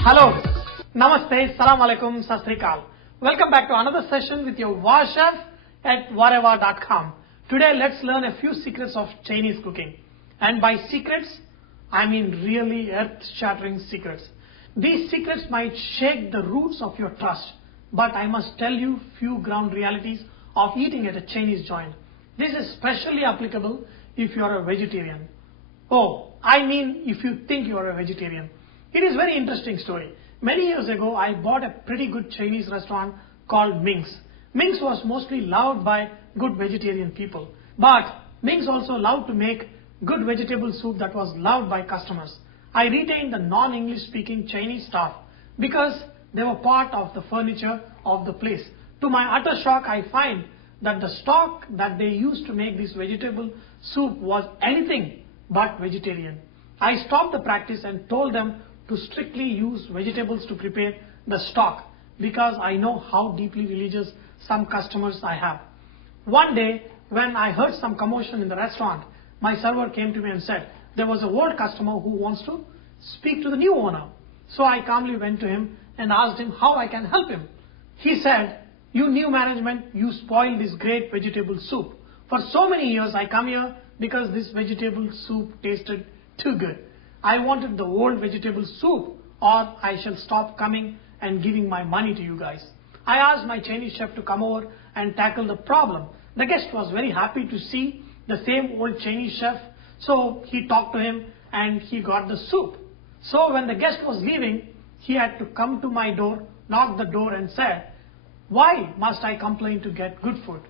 Hello, Namaste, Salam Alaikum, Sat Sri Akal. Welcome back to another session with your VahChef at VahRehVah.com. Today let's learn a few secrets of Chinese cooking. And by secrets, I mean really earth-shattering secrets. These secrets might shake the roots of your trust, but I must tell you few ground realities of eating at a Chinese joint. This is especially applicable if you are a vegetarian. Oh, I mean if you think you are a vegetarian. It is a very interesting story. Many years ago, I bought a pretty good Chinese restaurant called Ming's. Ming's was mostly loved by good vegetarian people. But Ming's also loved to make good vegetable soup that was loved by customers. I retained the non-English speaking Chinese staff because they were part of the furniture of the place. To my utter shock, I find that the stock that they used to make this vegetable soup was anything but vegetarian. I stopped the practice and told them to strictly use vegetables to prepare the stock because I know how deeply religious some customers I have. One day, when I heard some commotion in the restaurant, my server came to me and said, there was an old customer who wants to speak to the new owner. So I calmly went to him and asked him how I can help him. He said, you new management, you spoiled this great vegetable soup. For so many years I come here because this vegetable soup tasted too good. I wanted the old vegetable soup or I shall stop coming and giving my money to you guys. I asked my Chinese chef to come over and tackle the problem. The guest was very happy to see the same old Chinese chef. So he talked to him and he got the soup. So when the guest was leaving, he had to come to my door, knock the door and said, why must I complain to get good food?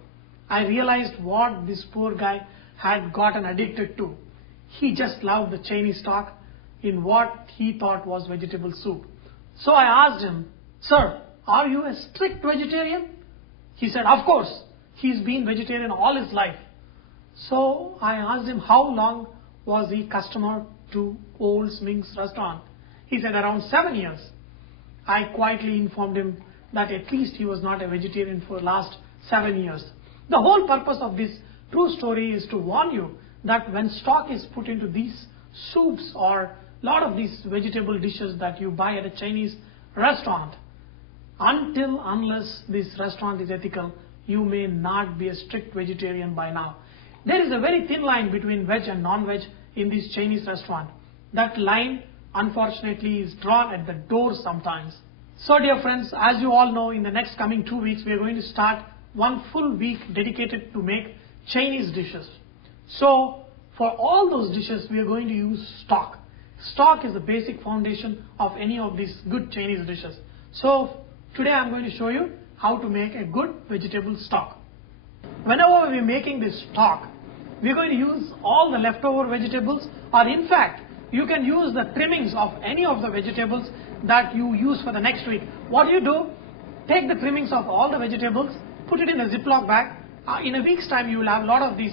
I realized what this poor guy had gotten addicted to. He just loved the Chinese stock in what he thought was vegetable soup. So I asked him, sir, are you a strict vegetarian? He said, of course. He's been vegetarian all his life. So I asked him how long was he customer to Old Ming's restaurant. He said around 7 years. I quietly informed him that at least he was not a vegetarian for the last 7 years. The whole purpose of this true story is to warn you that when stock is put into these soups or a lot of these vegetable dishes that you buy at a Chinese restaurant, unless this restaurant is ethical, you may not be a strict vegetarian by now. There is a very thin line between veg and non-veg in this Chinese restaurant. That line, unfortunately, is drawn at the door sometimes. So dear friends, as you all know, in the next coming 2 weeks, we are going to start one full week dedicated to make Chinese dishes. So for all those dishes, we are going to use stock. Stock is the basic foundation of any of these good Chinese dishes. So today I am going to show you how to make a good vegetable stock. Whenever we are making this stock, we are going to use all the leftover vegetables, or in fact, you can use the trimmings of any of the vegetables that you use for the next week. What you do, take the trimmings of all the vegetables, put it in a Ziploc bag. In a week's time, you will have a lot of these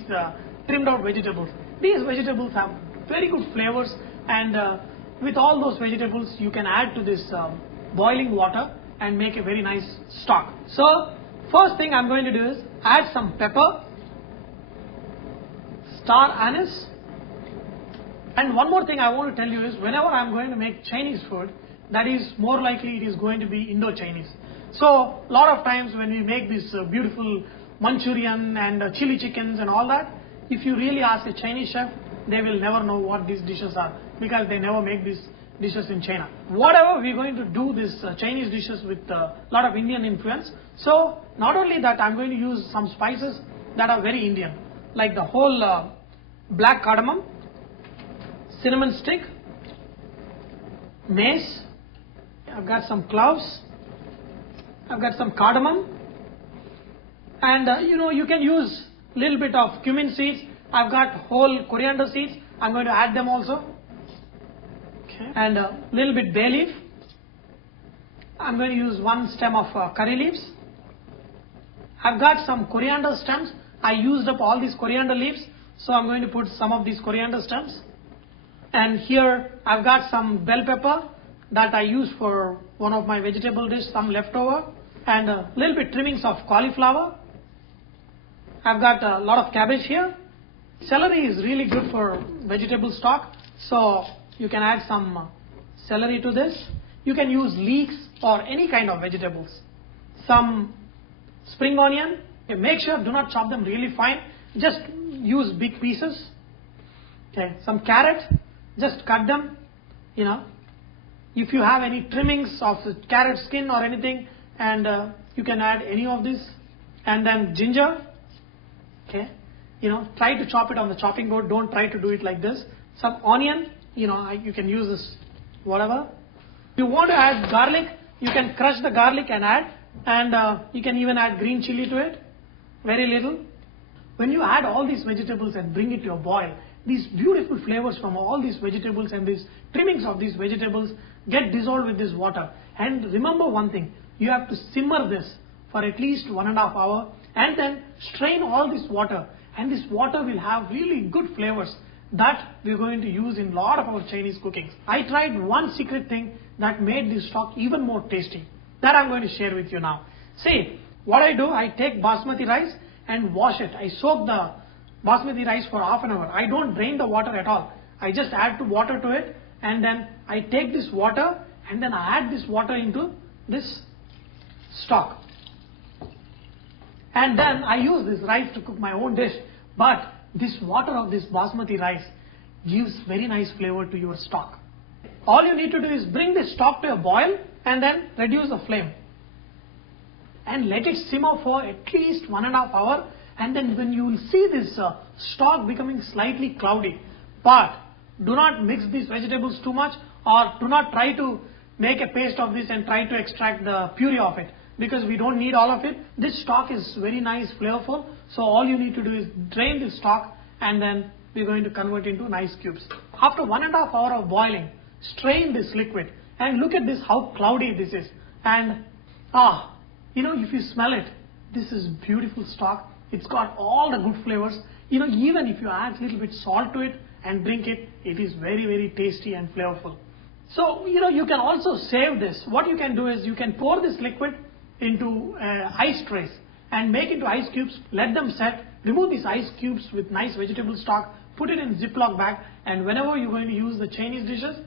trimmed out vegetables. These vegetables have very good flavors, and with all those vegetables, you can add to this boiling water and make a very nice stock. So first thing I'm going to do is add some pepper, star anise, and one more thing I want to tell you is whenever I'm going to make Chinese food, that is more likely it is going to be Indo-Chinese. So a lot of times when we make this beautiful Manchurian and chili chickens and all that, if you really ask a Chinese chef, they will never know what these dishes are because they never make these dishes in China. Whatever we're going to do this Chinese dishes with a lot of Indian influence. So not only that, I'm going to use some spices that are very Indian, like the whole black cardamom, cinnamon stick, mace, I've got some cloves, I've got some cardamom, and you can use a little bit of cumin seeds. I've got whole coriander seeds. I'm going to add them also. Okay. And a little bit bay leaf. I'm going to use one stem of curry leaves. I've got some coriander stems. I used up all these coriander leaves, so I'm going to put some of these coriander stems. And here I've got some bell pepper that I used for one of my vegetable dish, some leftover, and a little bit trimmings of cauliflower. I've got a lot of cabbage here, Celery is really good for vegetable stock, so you can add some celery to this. You can use leeks or any kind of vegetables. Some spring onion, okay, make sure do not chop them really fine, just use big pieces. Okay, some carrot, just cut them, If you have any trimmings of the carrot skin or anything, and you can add any of this. And then ginger, okay, try to chop it on the chopping board, don't try to do it like this. Some onion, you can use this, whatever. If you want to add garlic, you can crush the garlic and add, and you can even add green chili to it, very little. When you add all these vegetables and bring it to a boil, these beautiful flavors from all these vegetables and these trimmings of these vegetables get dissolved with this water. And remember one thing, you have to simmer this for at least 1.5 hours and then strain all this water, and this water will have really good flavors that we're going to use in a lot of our Chinese cooking. I tried one secret thing that made this stock even more tasty that I'm going to share with you now. See, what I do, I take basmati rice and wash it. I soak the basmati rice for half an hour. I don't drain the water at all. I just add water to it, and then I take this water and then I add this water into this stock. And then I use this rice to cook my own dish. But this water of this basmati rice gives very nice flavor to your stock. All you need to do is bring this stock to a boil and then reduce the flame. And let it simmer for at least 1.5 hours. And then when you will see this stock becoming slightly cloudy. But do not mix these vegetables too much, or do not try to make a paste of this and try to extract the puree of it, because we don't need all of it. This stock is very nice, flavorful. So all you need to do is drain this stock, and then we're going to convert into nice cubes. After 1.5 hours of boiling, strain this liquid and look at this, how cloudy this is. And if you smell it, this is beautiful stock. It's got all the good flavors. Even if you add a little bit salt to it and drink it, it is very, very tasty and flavorful. So, you can also save this. What you can do is you can pour this liquid into ice trays and make into ice cubes, let them set, remove these ice cubes with nice vegetable stock, put it in Ziploc bag, and whenever you're going to use the Chinese dishes,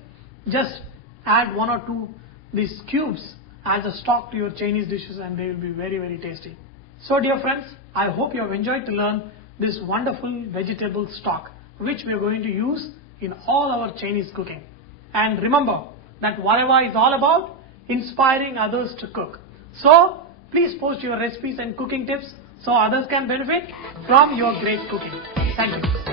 just add 1 or 2 these cubes as a stock to your Chinese dishes, and they will be very, very tasty. So dear friends, I hope you have enjoyed to learn this wonderful vegetable stock, which we are going to use in all our Chinese cooking. And remember that VahRehVah is all about inspiring others to cook. So please post your recipes and cooking tips so others can benefit from your great cooking. Thank you.